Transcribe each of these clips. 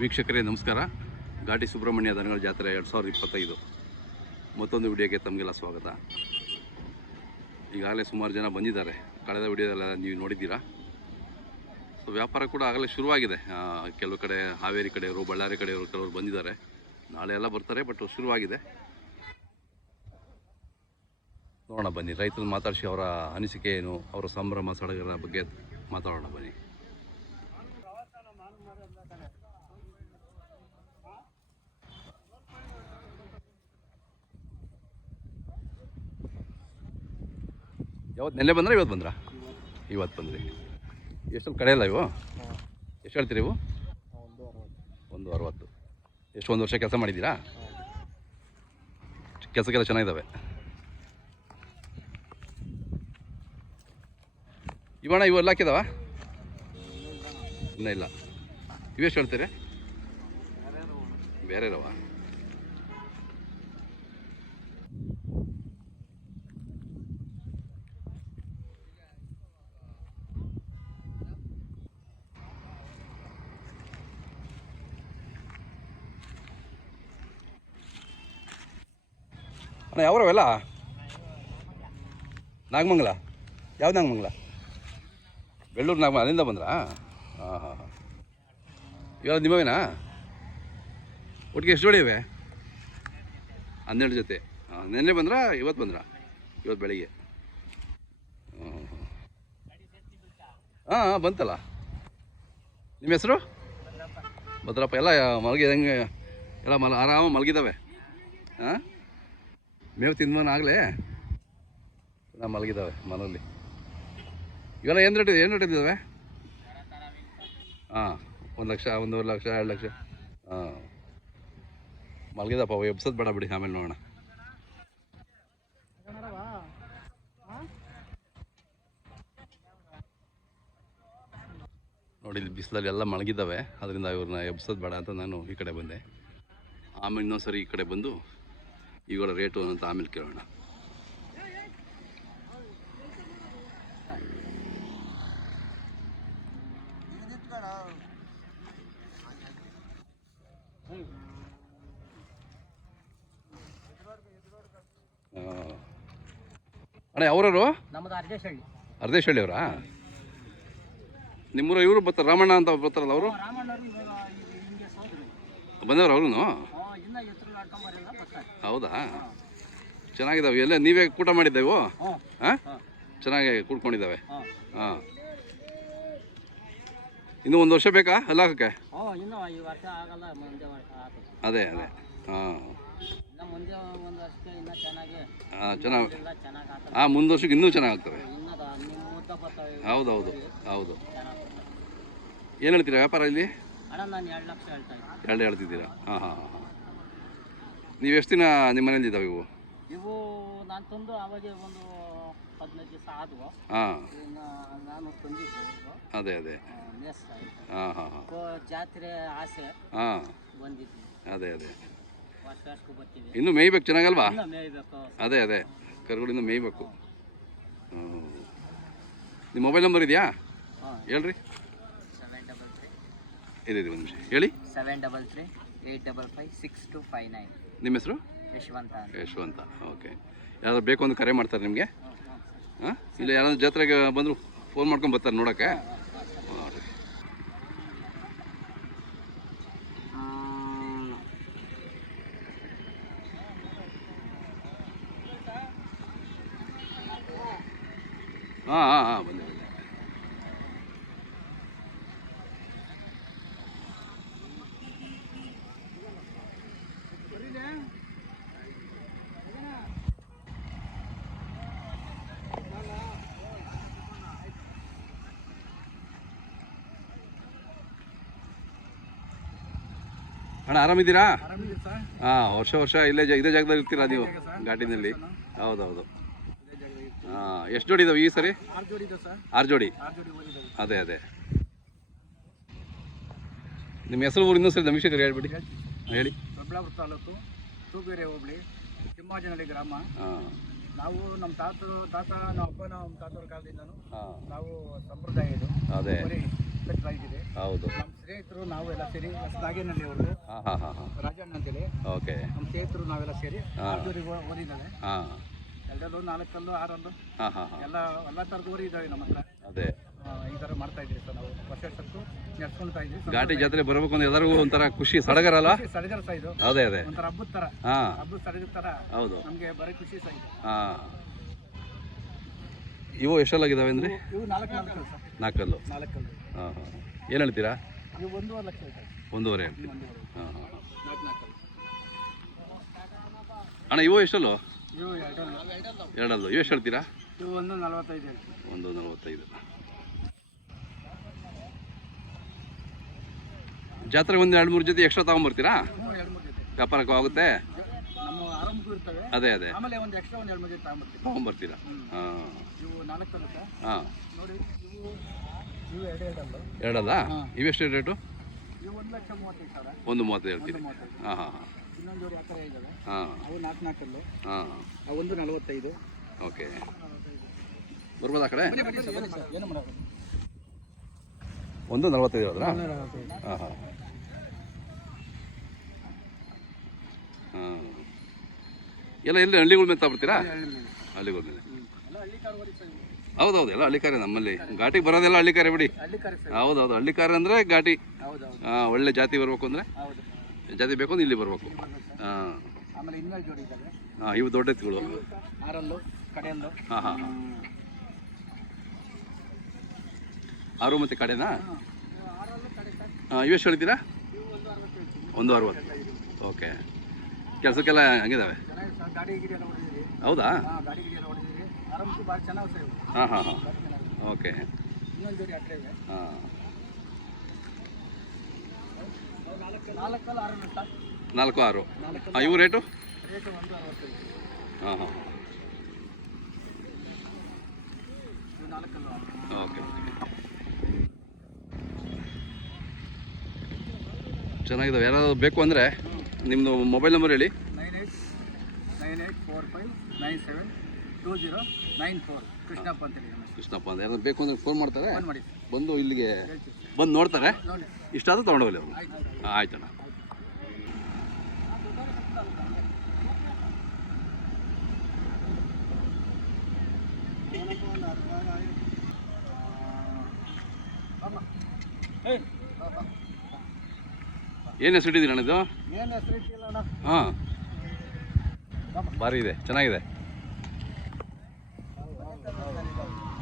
ವೀಕ್ಷಕರೇ ನಮಸ್ಕಾರ. ಘಾಟಿ ಸುಬ್ರಹ್ಮಣ್ಯ ದನಗಳ ಜಾತ್ರೆ 2025 ಮತ್ತೊಂದು ವಿಡಿಯೋಗೆ ತಮಗೆಲ್ಲ ಸ್ವಾಗತ. ಈಗಾಗಲೇ ಸುಮಾರು ಜನ ಬಂದಿದ್ದಾರೆ. ಕಳೆದ ವಿಡಿಯೋದೆಲ್ಲ ನೀವು ನೋಡಿದ್ದೀರಾ. ಸೊ ವ್ಯಾಪಾರ ಕೂಡ ಆಗಲೇ ಶುರುವಾಗಿದೆ. ಕೆಲವು ಕಡೆ ಹಾವೇರಿ ಕಡೆಯವರು, ಬಳ್ಳಾರಿ ಕಡೆಯವರು ಕೆಲವರು ಬಂದಿದ್ದಾರೆ. ನಾಳೆ ಎಲ್ಲ ಬರ್ತಾರೆ, ಬಟ್ ಶುರುವಾಗಿದೆ. ನೋಡೋಣ ಬನ್ನಿ, ರೈತರನ್ನು ಮಾತಾಡಿಸಿ ಅವರ ಅನಿಸಿಕೆ ಏನು, ಅವರ ಸಂಭ್ರಮ ಸಡಗರ ಬಗ್ಗೆ ಮಾತಾಡೋಣ ಬನ್ನಿ. ಯಾವತ್ತು ನೆನ್ನೆ ಬಂದ್ರೆ ಇವತ್ತು ಬಂದ್ರಾ? ಇವತ್ತು ಬಂದ್ರಿ. ಎಷ್ಟೊಂದು ಕಡೆ ಇಲ್ಲ ಇವು? ಎಷ್ಟು ಹೇಳ್ತೀರಿ ಇವು? 160. ಎಷ್ಟು, 1 ವರ್ಷ ಕೆಲಸ ಮಾಡಿದ್ದೀರಾ? ಕೆಲಸಕ್ಕೆಲ್ಲ ಚೆನ್ನಾಗಿದ್ದಾವೆ. ಇವಣ್ಣ ಇವೆಲ್ಲ ಹಾಕಿದಾವ? ಇನ್ನೂ ಇಲ್ಲ. ಇವೆಷ್ಟು ಹೇಳ್ತೀರಿ? ಬೇರೆ ಇರವ? ಅಣ್ಣ ಯಾವ್ರವೆಲ್ಲ? ನಾಗಮಂಗಲ? ಯಾವ್ದು ನಾಗಮಂಗಲ? ಬೆಳ್ಳೂರು ನಾಗಮಂಗಲ, ಅಲ್ಲಿಂದ ಬಂದ್ರಾ? ಹಾಂ ಹಾಂ. ಇವಾಗ ನಿಮ್ಮವೇನಾ? ಒಟ್ಟಿಗೆ ಎಷ್ಟು ಜೋಡಿ ಇವೆ? 12 ಜೊತೆ. ನೆನ್ನೆ ಬಂದ್ರಾ ಇವತ್ತು ಬಂದ್ರಾ? ಇವತ್ತು ಬೆಳಿಗ್ಗೆ. ಹಾಂ ಹಾಂ ಬಂತಲ್ಲ. ನಿಮ್ಮ ಹೆಸರು? ಭದ್ರಪ್ಪ. ಎಲ್ಲ ಮಲಗಿದಂಗೆ ಎಲ್ಲ ಆರಾಮ ಮಲಗಿದ್ದಾವೆ. ಹಾಂ, ಮೇವು ತಿಂದ್ಮನ ಆಗಲೇ ನಾ ಮಲಗಿದ್ದಾವೆ ಮನೇಲಿ. ಇವೆಲ್ಲ ಏನು ರೇಟ್ ಇದ್ದಾವೆ? ಹಾಂ, 1 ಲಕ್ಷ, 1.5 ಲಕ್ಷ, 2 ಲಕ್ಷ. ಹಾಂ, ಮಲಗಿದಪ್ಪ. ಎಬ್ಸೋದು ಬೇಡ ಬಿಡಿ, ಆಮೇಲೆ ನೋಡೋಣ. ನೋಡಿ, ಇಲ್ಲಿ ಬಿಸಿಲಲ್ಲಿ ಎಲ್ಲ ಮಲಗಿದ್ದಾವೆ. ಅದರಿಂದ ಇವ್ರನ್ನ ಎಬ್ಸೋದು ಬೇಡ ಅಂತ ನಾನು ಈ ಕಡೆ ಬಂದೆ. ಆಮೇಲೆ ಇನ್ನೊಂದು ಸರಿ ಈ ಕಡೆ ಬಂದು ಇವುಗಳ ರೇಟು ಅಂತ ಆಮೇಲೆ ಕೇಳೋಣ. ಅಣ್ಣ ಯಾವ್ರವರು? ನಮ್ಮದು ಅರ್ಧೇಶಹಳ್ಳಿ. ಅರ್ಧೇಶಹಳ್ಳಿ ಅವರಾ? ನಿಮ್ಮೂರು ಇವರು ಬರ್ತಾರೆ, ರಾಮಣ್ಣ ಅಂತ ಬರ್ತಾರಲ್ಲ ಅವರು? ಬಂದವ್ರು ಅವರು? ಹೌದಾ? ಚೆನ್ನಾಗಿದ್ದಾವೆ ಎಲ್ಲ. ನೀವೇ ಕೂಟ ಮಾಡಿದ್ದೇವು? ಹಾಂ, ಚೆನ್ನಾಗಿ ಕೂಡ್ಕೊಂಡಿದ್ದಾವೆ. ಹಾಂ, ಇನ್ನೂ 1 ವರ್ಷ ಬೇಕಾ ಎಲ್ಲ ಹಾಕಕ್ಕೆ? ಅದೇ ಅದೇ. ಹಾಂ ಚೆನ್ನಾಗಿ. ಹಾಂ, ಮುಂದೆ ವರ್ಷಕ್ಕೆ ಇನ್ನೂ ಚೆನ್ನಾಗಿ ಆಗ್ತವೆ. ಹೌದೌದು ಹೌದು. ಏನು ಹೇಳ್ತೀರಾ ವ್ಯಾಪಾರ ಇಲ್ಲಿ? 2 ಹೇಳ್ತಿದ್ದೀರಾ? ಹಾಂ ಹಾಂ ಹಾಂ. ನೀವು ಎಷ್ಟು ದಿನ ನಿಮ್ಮ ಮನೇಲಿ ಇದ್ದಾವೆ ಇವು? ಇವು ನಾನು ತಂದು ಅವಾಗ ಒಂದು 15 ದಿವಸ ಆದವು. ಹಾಂ, ನಾನು ತಂದಿದ್ದೆ. ಅದೇ ಅದೇ. ಹಾಂ ಹಾಂ ಹಾಂ. ಜಾತ್ರೆ ಆಸೆ. ಹಾಂ, ಬಂದಿದ್ವಿ. ಅದೇ ಅದೇ. ವರ್ಷಕ್ಕೂ ಬರ್ತೀವಿ. ಇನ್ನೂ ಮೇಯ್ಬೇಕು ಚೆನ್ನಾಗಲ್ವಾ? ಮೇಯ್ಬೇಕು. ಅದೇ ಅದೇ, ಕರುಗಳಿಂದ ಮೇಯ್ಬೇಕು. ಹ್ಞೂ. ನಿಮ್ಮ ಮೊಬೈಲ್ ನಂಬರ್ ಇದೆಯಾ? ಹೇಳ್ರಿ. 733 ಇದೆ, ಒಂದು ನಿಮಿಷ ಹೇಳಿ. 733 855 6259. ನಿಮ್ಮ ಹೆಸರು? ಯಶವಂತ. ಯಶವಂತ, ಓಕೆ. ಯಾರಾದ್ರು ಬೇಕು ಒಂದು ಕರೆ ಮಾಡ್ತಾರೆ ನಿಮಗೆ? ಹಾಂ, ಇಲ್ಲ ಯಾರಾದ್ರೂ ಜಾತ್ರೆಗೆ ಬಂದರು ಫೋನ್ ಮಾಡ್ಕೊಂಡು ಬರ್ತಾರೆ ನೋಡೋಕ್ಕೆ? ಹಾಂ ಹಾಂ ಹಾಂ, ಬಂದೆ. ಅಣ್ಣ ಆರಾಮಿದ್ದೀರಾ? ಹಾಂ, ವರ್ಷ ಇದೇ ಜಾಗದಲ್ಲಿ ಇರ್ತೀರಾ ನೀವು? ಘಾಟಿನಲ್ಲಿ? ಹೌದೌದು. ಹಾಂ, ಎಷ್ಟು ಜೋಡಿ ಇದಾವೆ ಈ ಸರಿ? 6 ಜೋಡಿ. ಅದೇ ಅದೇ. ನಿಮ್ಮ ಹೆಸರು ಊರು ಇನ್ನೂ ಸರಿ ನಮೀಶಕರು ಹೇಳ್ಬಿಡಿ. ಹೇಳಿ. ದೊಡ್ಡಬಳ್ಳಾಪುರ ತಾಲೂಕು, ತೂಬೇರೆ ಹೋಬಳಿ, ತಿಮ್ಮಾಜನಹಳ್ಳಿ ಗ್ರಾಮ. ನಾವು ನಮ್ಮ ನಮ್ಮ ಅಪ್ಪ ನಮ್ಮ ತಾತವ್ರ ಕಾಲದಿಂದನೂ ನಾವು ಸಂಪ್ರದಾಯ ಇದು. ಅದೇ ಕಟ್ಟಲಾಗಿದೆ. ಹೌದು. ನಮ್ಮ ಸ್ನೇಹಿತರು ನಾವು ಎಲ್ಲ ಸೇರಿ ನಾಗೇನಹಳ್ಳಿ ಅವ್ರದ್ದು ಹಾಂ ಹಾಂ ಹಾಂ ಹಾಂ ರಾಜಣ್ಣ ಅಂತೇಳಿ ಓಕೆ ನಮ್ಮ ಸ್ನೇಹಿತರು ನಾವೆಲ್ಲ ಸೇರಿ ಆರ್ಜೂರಿಗೆ ಓದಿದ್ದಾವೆ. ಹಾಂ ಎಲ್ಲರೂ 4 ಕಲ್ಲು 6 ಕಲ್ಲು ಹಾಂ ಹಾಂ ಹಾಂ ಎಲ್ಲ ಥರದ ಓರಿ ಇದ್ದಾವೆ ನಮ್ಮ ಹತ್ರ. ಅದೇ ಈ ಥರ ಮಾಡ್ತಾ ಇದ್ದೀವಿ ಸರ್ ನಾವು ವರ್ಷಕ್ಕೂ ನಡ್ಸ್ಕೊಳ್ತಾ ಇದ್ದೀವಿ. ಘಾಟಿ ಜಾತ್ರೆ ಬರಬೇಕು ಅಂದ್ರೆ ಎಲ್ಲರಿಗೂ ಒಂಥರ ಖುಷಿ ಸಡಗರ ಅಲ್ಲ? ಸಡಗರ ಸಹ ಇದು ಅದೇ ಅದೇ ಒಂಥರ ಹಬ್ಬದ ಥರ, ಹಾಂ ಹಬ್ಬದ ಸಡಗರ ಥರ ಹೌದು ನಮಗೆ ಬರೀ ಖುಷಿ ಸಹ ಇದೆ. ಹಾಂ ಇವು ಎಷ್ಟಲ್ಲಾಗಿದ್ದಾವೆ ಅಂದರೆ? ಇವು 4 ಕಲ್ಲು ಸರ್. 4 ಕಲ್ಲು. 4 ಕಲ್ಲು. ಹಾಂ ಹಾಂ ಏನು ಹೇಳ್ತೀರಾ? ಇವು 1.5 ಲಕ್ಷ ಇದೆ. 1.5 ಹೇಳ್ತೀವಿ. 1.5. ಹಾಂ ಹಾಂ 4 ಕಲ್ಲು. ಅಣ್ಣ ಇವು ಎಷ್ಟಲ್ಲು? ಇವು 2 ಎರಡಲ್ಲು. ಇವು ಎಷ್ಟು ಹೇಳ್ತೀರಾ? ಇವು 1.45 ಹೇಳ್ತೀವಿ. 1.45. ಜಾತ್ರೆಗೆ ಒಂದು 2-3 ಜೊತೆ ಎಕ್ಸ್ಟ್ರಾ ತಗೊಂಬರ್ತೀರಾ? 2-3 ಜೊತೆ ವ್ಯಾಪಾರಕ್ಕೂ ಆಗುತ್ತೆ. ನಮ್ಮ ಆರಂಭಕ್ಕೂ ಇರ್ತವೆ. ಅದೇ ಅದೇ ಆಮೇಲೆ ಒಂದು ಎಕ್ಸ್ಟ್ರಾ 2-3 ಜೊತೆ ತಗೊಂಡ್ಬರ್ತೀವಿ. ತಗೊಂಬರ್ತೀರಾ? ಹಾಂ ಇವು 4 ಕಲ್ಲು ಸರ್. ಹಾಂ ನೋಡಿ ಇವು 2 ಎರಡಲ್ಲ? ಇವೆಷ್ಟು ರೇಟು? ಇವು 1,35,000. 1.30 ಹೇಳ್ತೀರಿ. 1.35. ಹಾಂ ಹಾಂ ಹಾಂ ಇನ್ನೊಂದು ಜೋಡಿ ಆ ಥರ ಇದ್ದಾವೆ. ಹಾಂ ಅವು 4 ಕಲ್ಲು. ಹಾಂ 1.45. ಓಕೆ ಬರ್ಬೋದಾ ಆ ಕಡೆ? ಏನು ಮಾಡೋದು? 1.45 ಹೇಳಿದ್ರಾ? ಹಾಂ ಹಾಂ ಹಾಂ ಎಲ್ಲ ಎಲ್ಲಿ ಹಳ್ಳಿಗಳ ಮೇಲೆ ತಗೊಳ್ತೀರಾ? ಹಳ್ಳಿಗಳ ಮೇಲೆ. ಎಲ್ಲ ಹಳ್ಳಿ ಕಾರ್ ಓರಿ ಸರ್ ಇವು. ಹೌದೌದು ಎಲ್ಲ ಹಳ್ಳಿಕಾರೆ ನಮ್ಮಲ್ಲಿ. ಘಾಟಿಗೆ ಬರೋದೆಲ್ಲ ಹಳ್ಳಿಕಾರೆ ಬಿಡಿ. ಹಳ್ಳಿ ಕಾರ್ ಸರ್. ಹೌದೌದು ಹಳ್ಳಿಕಾರೆ ಅಂದರೆ ಘಾಟಿ. ಹೌದೌದು ಹಾಂ ಒಳ್ಳೆ ಜಾತಿ ಬರಬೇಕು ಅಂದರೆ ಹೌದು. ಜಾತಿ ಬೇಕು ಅಂದ್ರೆ ಇಲ್ಲಿ ಬರಬೇಕು. ಹಾಂ ಆಮೇಲೆ ಇನ್ನೊಂದು ಜೋಡಿ ಇದ್ದಾವೆ. ಹಾಂ ಇವು ದೊಡ್ಡ ಎತ್ತುಗಳು. ಆರಲ್ಲು ಕಡೆಯಲ್ಲು. ಹಾಂ ಹಾಂ ಹಾಂ 6 ಮತ್ತು ಕಡೆನಾ? ಆರಲ್ಲು ಕಡೆ ಸರ್. ಹಾಂ ಇವೆಷ್ಟು ಹೇಳ್ತೀರಾ? ಇವು 1.60 ಹೇಳ್ತೀವಿ. 1.60. ಓಕೆ ಕೆಲಸಕ್ಕೆಲ್ಲ ಹಂಗಿದಾವೆ? ಚೆನ್ನಾಗಿ ಸರ್. ಗಾಡಿ ಗಿಡಿ ಎಲ್ಲ ಹೊಡೆದಿದ್ದೀವಿ. ಹೌದಾ? ಹಾಂ ಗಾಡಿ ಗಿಡಿ ಎಲ್ಲ ಹೊಡೆದಿದ್ದೀವಿ. ಆರಂಭಕ್ಕೂ ಭಾಳ ಚೆನ್ನಾಗಿ ಸರ್ ಇವು. ಹಾಂ ಹಾಂ ಹಾಂ ಭಾಳ ಚೆನ್ನಾಗಿ. ಓಕೆ ಇನ್ನೊಂದು ಜೋಡಿ ಅಟ್ರೆ ಇದೆ. ಹಾಂ 4 ಕಲ್ಲು 6 ಸರ್. 4-6. 4 ಕಲ್ಲು ಹಾಂ ಇವು ರೇಟು? ರೇಟು 1.60. ಹಾಂ ಹಾಂ ಇವು 4 ಕಲ್ಲು. ಓಕೆ ಚೆನ್ನಾಗಿದ್ದಾವೆ. ಯಾರಾದರೂ ಬೇಕು ಅಂದರೆ ನಿಮ್ಮದು ಮೊಬೈಲ್ ನಂಬರ್ ಹೇಳಿ. 989845972094 ಕೃಷ್ಣಪ್ಪ ಅಂತೇಳಿ ನಮ್ಮ ಹೆಸರು. ಕೃಷ್ಣಪ್ಪ ಅಂತ ಯಾರಾದ್ರು ಬೇಕು ಅಂದರೆ ಫೋನ್ ಮಾಡ್ತಾರೆ, ಫೋನ್ ಮಾಡಿ ಬಂದು ಇಲ್ಲಿಗೆ ಹೇಳ್ತೀವಿ ಸರ್. ಬಂದು ನೋಡ್ತಾರೆ. ನೋಡಿ ಇಷ್ಟಾದರೂ ತೊಗೊಂಡೋಗಲಿ ಅವರು. ಆಯ್ತು. ಆಯ್ತಣ್ಣ. ಏನು ಹೆಸರು ಇಟ್ಟಿದ್ದೀರಿ ಅಣ್ಣ ಇದು? ಏನು ಹೆಸರು ಇಟ್ಟಿಲ್ಲ ಅಣ್ಣ. ಹಾಂ ಭಾರಿ ಇದೆ, ಚೆನ್ನಾಗಿದೆ.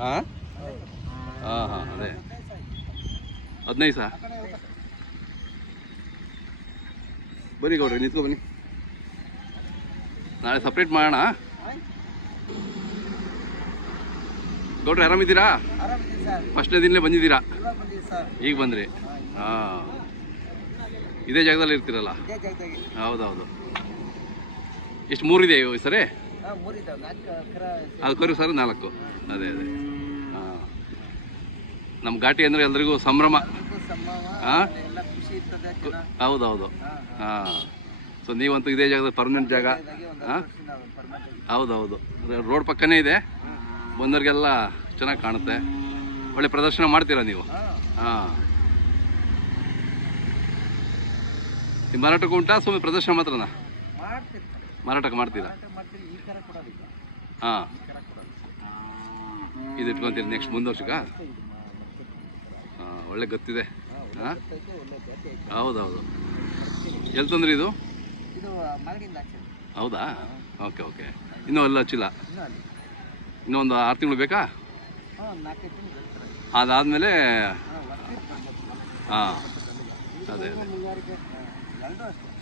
ಹಾಂ ಹಾಂ ಹಾಂ ಅದೇ 15 ಸಹ. ಬನ್ನಿ ಗೌಡ್ರಿ ನಿಂತ್ಕೊ ಬನ್ನಿ, ನಾಳೆ ಸಪ್ರೇಟ್ ಮಾಡೋಣ. ಗೌಡ್ರಿ ಆರಾಮಿದ್ದೀರಾ? ಆರಾಮಿದ್ದೀನಿ ಸರ್. ಫಸ್ಟ್ನೇ ದಿನಲೇ ಬಂದಿದ್ದೀರಾ? ಇವಾಗ ಬಂದಿದ್ದೀವಿ ಸರ್. ಈಗ ಬಂದ್ರಿ? ಹಾಂ ಇದೇ ಜಾಗದಲ್ಲಿ ಇರ್ತೀರಲ್ಲ? ಇದೇ ಜಾಗದಾಗೆ. ಹೌದೌದು. ಎಷ್ಟು 3 ಇದೆ ಈ ಸರಿ? ಹಾಂ 3 ಇದ್ದಾವೆ. 4 ಕರ ಅದು ಕರು ಸರ್ 4. ಅದೇ ಅದೇ ಹಾಂ ನಮ್ಮ ಘಾಟಿ ಅಂದರೆ ಎಲ್ರಿಗೂ ಸಂಭ್ರಮ. ಹಾಂ ಎಲ್ಲ ಖುಷಿ ಇರ್ತದೆ ಜನ. ಹೌದೌದು. ಹಾಂ ಹಾಂ ಸೊ ನೀವಂತೂ ಇದೇ ಜಾಗದಲ್ಲಿ ಪರ್ಮನೆಂಟ್ ಜಾಗ. ಹಾಂ ಹೌದೌದು ರೋಡ್ ಪಕ್ಕನೇ ಇದೆ. ಬಂದವ್ರಿಗೆಲ್ಲ ಚೆನ್ನಾಗಿ ಕಾಣುತ್ತೆ. ಒಳ್ಳೆ ಪ್ರದರ್ಶನ ಮಾಡ್ತೀರಾ ನೀವು? ಹಾಂ ಈ ಮಾರಾಟಕ್ಕೆ ಉಂಟಾ ಸುಮ್ಮನೆ ಪ್ರದರ್ಶನ ಮಾತ್ರನಾ? ಮಾರಾಟಕ್ಕೆ ಮಾಡ್ತೀರಾ? ಹಾಂ ಇದು ಇಟ್ಕೊತೀರಿ ನೆಕ್ಸ್ಟ್ ಮುಂದೆ ವರ್ಷಕ್ಕೆ? ಹಾಂ ಒಳ್ಳೆ ಗೊತ್ತಿದೆ. ಹಾಂ ಹೌದೌದು. ಎಲ್ಲಿ ತಂದ್ರಿ ಇದು? ಹೌದಾ? Okay okay. ಇನ್ನೂ ಎಲ್ಲ ಹಚ್ಚಿಲ್ಲ? ಇನ್ನೂ ಒಂದು 6 ತಿಂಗಳು ಬೇಕಾ? ಅದಾದಮೇಲೆ ಹಾಂ ಅದೇ ಅದೇ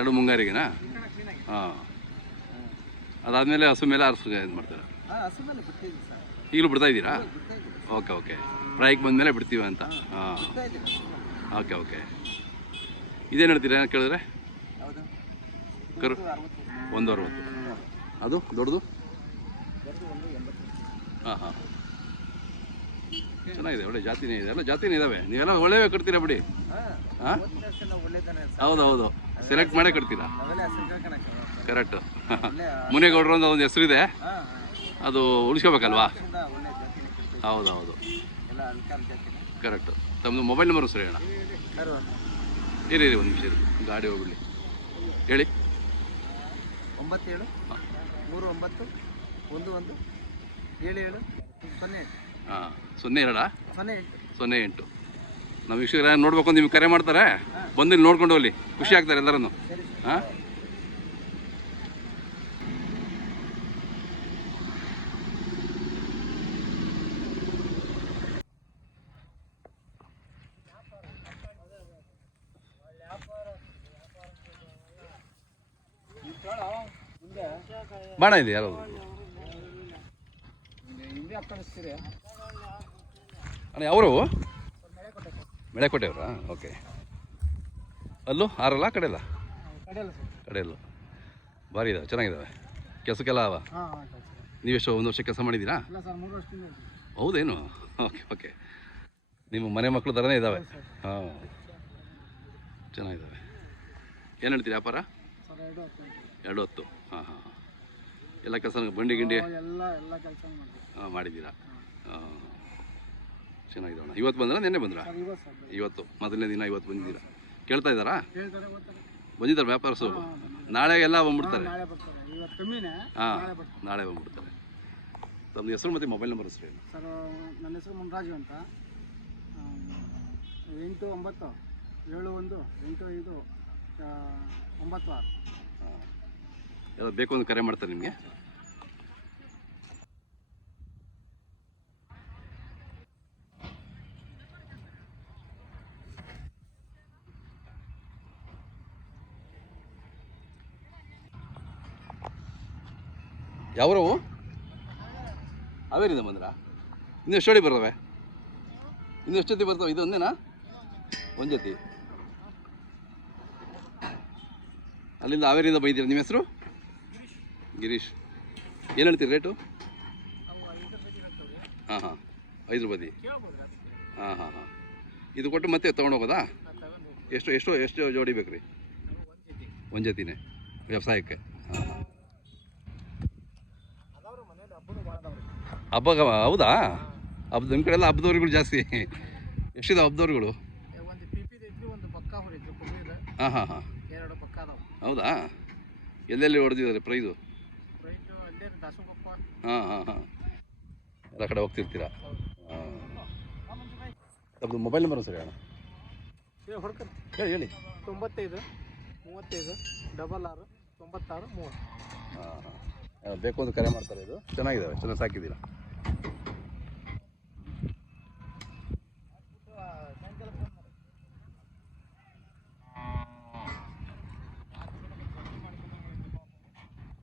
2 ಮುಂಗಾರಿಗೆನಾ? ಹಾಂ ಅದಾದಮೇಲೆ ಹಸು ಮೇಲೆ ಇದು ಮಾಡ್ತಾರೆ. ಈಗಲೂ ಬಿಡ್ತಾ ಇದ್ದೀರಾ? ಓಕೆ ಓಕೆ ಪ್ರಾಯಕ್ಕೆ ಬಂದಮೇಲೆ ಬಿಡ್ತೀವಿ ಅಂತ. ಹಾಂ ಓಕೆ ಓಕೆ. ಇದೇನು ಹೇಳ್ತೀರಾ ಕೇಳಿದ್ರೆ? ಕರು 1.60. ಅದು ದೊಡ್ಡದು? ಹಾಂ ಹಾಂ ಚೆನ್ನಾಗಿದೆ. ಒಳ್ಳೆ ಜಾತಿನೇ ಇದೆ. ಎಲ್ಲ ಜಾತಿನೇ ಇದ್ದಾವೆ. ನೀವೆಲ್ಲ ಒಳ್ಳೆಯವೇ ಕಟ್ತೀರಾ ಬಿಡಿ. ಹಾಂ ಹೌದೌದು ಸೆಲೆಕ್ಟ್ ಮಾಡೇ ಕಟ್ತೀರಾ. ಕರೆಕ್ಟ್. ಮುನೇಗೌಡರು ಅಂತ ಒಂದು ಹೆಸರಿದೆ, ಅದು ಉಳಿಸ್ಕೋಬೇಕಲ್ವಾ? ಹೌದೌದು ಕರೆಕ್ಟ್. ತಮ್ಮದು ಮೊಬೈಲ್ ನಂಬರ್ ಸರಿ ಅಣ್ಣ? ಇರಿ ಒಂದು ನಿಮಿಷ ಇರಿ, ಗಾಡಿ ಹೋಗ್ಬಿಡ್ಲಿ. ಹೇಳಿ. 97 39 11 77 08. ಹಾಂ 02 08. 08. ನಮ್ಮ ವೀಕ್ಷಕರ ನೋಡ್ಬೇಕು, ನಿಮ್ಗೆ ಕರೆ ಮಾಡ್ತಾರೆ, ಬಂದು ಇಲ್ಲಿ ನೋಡ್ಕೊಂಡು ಹೋಗ್ಲಿ, ಖುಷಿ ಆಗ್ತಾರೆ ಎಲ್ಲರನ್ನು. ಹಾಂ ಬಾಣ ಇದೆ ಯಾರು ಹಿಂದೆ ಕಳಿಸ್ತೀರಿ ಅಣ್ಣ? ಯಾವ್ರವು? ಮೆಳೆಕೋಟೆಯವರಾ? ಓಕೆ. ಅಲ್ಲೂ ಆರಲ್ಲ ಕಡೆಯಲ್ಲ? ಕಡೆಯಲ್ಲ ಸರ್. ಕಡೆಯಲ್ಲೂ ಭಾರಿ ಇದಾವೆ, ಚೆನ್ನಾಗಿದ್ದಾವೆ, ಕೆಲಸಕ್ಕೆಲ್ಲ ಅವ. ನೀವೆಷ್ಟು ಒಂದು ವರ್ಷ ಕೆಲಸ ಮಾಡಿದ್ದೀರಾ? ಇಲ್ಲ ಸರ್, 3 ವರ್ಷದಿಂದ. ಹೌದೇನು? Okay okay. ನಿಮ್ಮ ಮನೆ ಮಕ್ಕಳು ಥರನೇ ಇದ್ದಾವೆ. ಹಾಂ ಚೆನ್ನಾಗಿದ್ದಾವೆ. ಏನು ಹೇಳ್ತೀರಿ ವ್ಯಾಪಾರ? ಸರ್ 2 ಹೊತ್ತು. 2 ಹೊತ್ತು. ಹಾಂ ಹಾಂ. ಎಲ್ಲ ಕೆಲಸ ಬಂಡಿ ಗಿಂಡಿ ಎಲ್ಲ ಕೆಲಸ ಮಾಡ್ತೀವಿ. ಹಾಂ ಮಾಡಿದ್ದೀರಾ? ಹಾಂ ಚೆನ್ನಾಗಿದ್ದಾವಣ್ಣ. ಇವತ್ತು ಬಂದ್ರ ನಿನ್ನೆ ಬಂದ್ರಾ? ಇವತ್ತು ಮೊದಲನೇ ದಿನ ಇವತ್ತು ಬಂದಿದ್ದೀರಾ? ಕೇಳ್ತಾ ಇದ್ದಾರಾ? ಬಂದಿದ್ದಾರೆ ವ್ಯಾಪಾರಸ್ಥರು? ನಾಳೆ ಎಲ್ಲ ಬಂದ್ಬಿಡ್ತಾರೆ. ಹಾಂ ನಾಳೆ ಬಂದ್ಬಿಡ್ತಾರೆ. ತಮ್ಮ ಹೆಸರು ಮತ್ತು ಮೊಬೈಲ್ ನಂಬರ್ ಹೆಸರು ಏನು? ಸರ್ ನನ್ನ ಹೆಸರು ಮುನ್ರಾಜು ಅಂತ. 89 71 85 96. ಎಲ್ಲ ಬೇಕು ಅಂತ ಕರೆ ಮಾಡ್ತಾರೆ ನಿಮಗೆ? ಯಾವ್ರವು? ಹಾವೇರಿಂದ ಬಂದ್ರಾ? ಇನ್ನು ಎಷ್ಟು ಜೋಡಿ ಬರ್ತವೆ? ಇನ್ನು ಎಷ್ಟು ಜೊತೆ ಬರ್ತವೆ? ಇದು ಒಂದೇನಾ? ಒಂದು ಜೊತೆ. ಅಲ್ಲಿಂದ ಹಾವೇರಿಯಿಂದ ಬೈತೀರ. ನಿಮ್ಮ ಹೆಸರು? ಗಿರೀಶ್. ಏನು ಹೇಳ್ತೀರಿ ರೇಟು? ಹಾಂ ಹಾಂ 5 ರೂಪಾಯಿ. ಹಾಂ ಹಾಂ ಹಾಂ. ಇದು ಕೊಟ್ಟು ಮತ್ತೆ ತೊಗೊಂಡೋಗೋದಾ? ಎಷ್ಟು ಎಷ್ಟು ಎಷ್ಟು ಜೋಡಿ ಬೇಕು ರೀ? ಒಂದು ಜೊತೆನೇ ವ್ಯವಸಾಯಕ್ಕೆ? ಹಾಂ ಹಾಂ. ಹಬ್ಬ ಹೌದಾ? ಹಬ್ಬದ ನಿಮ್ಮ ಕಡೆ ಎಲ್ಲ ಹಬ್ಬದವ್ರಿಗಳು ಜಾಸ್ತಿ. ಎಷ್ಟಿದಾವೆ ಹಬ್ಬದವ್ರುಗಳು? ಹಾಂ ಹಾಂ ಹಾಂ. ಹೌದಾ? ಎಲ್ಲೆಲ್ಲಿ ಹೊಡೆದಿದ್ದಾರೆ ಪ್ರೈಸು? ಹಾಂ ಹಾಂ ಹಾಂ. ಎಲ್ಲ ಕಡೆ ಹೋಗ್ತಿರ್ತೀರಾ? ಹಾಂ. ಅದು ಮೊಬೈಲ್ ನಂಬರ್ ಸರಿ ಅಣ್ಣ? ಹೇಳಿ ಹೇಳಿ. 95 35 66 96 30. ಹಾಂ ಹಾಂ. ಬೇಕು ಅಂತ ಕರೆ ಮಾಡ್ತಾರೆ. ಇದು ಚೆನ್ನಾಗಿದ್ದಾವೆ, ಚೆನ್ನಾಗಿ ಸಾಕಿದ್ದೀರಾ.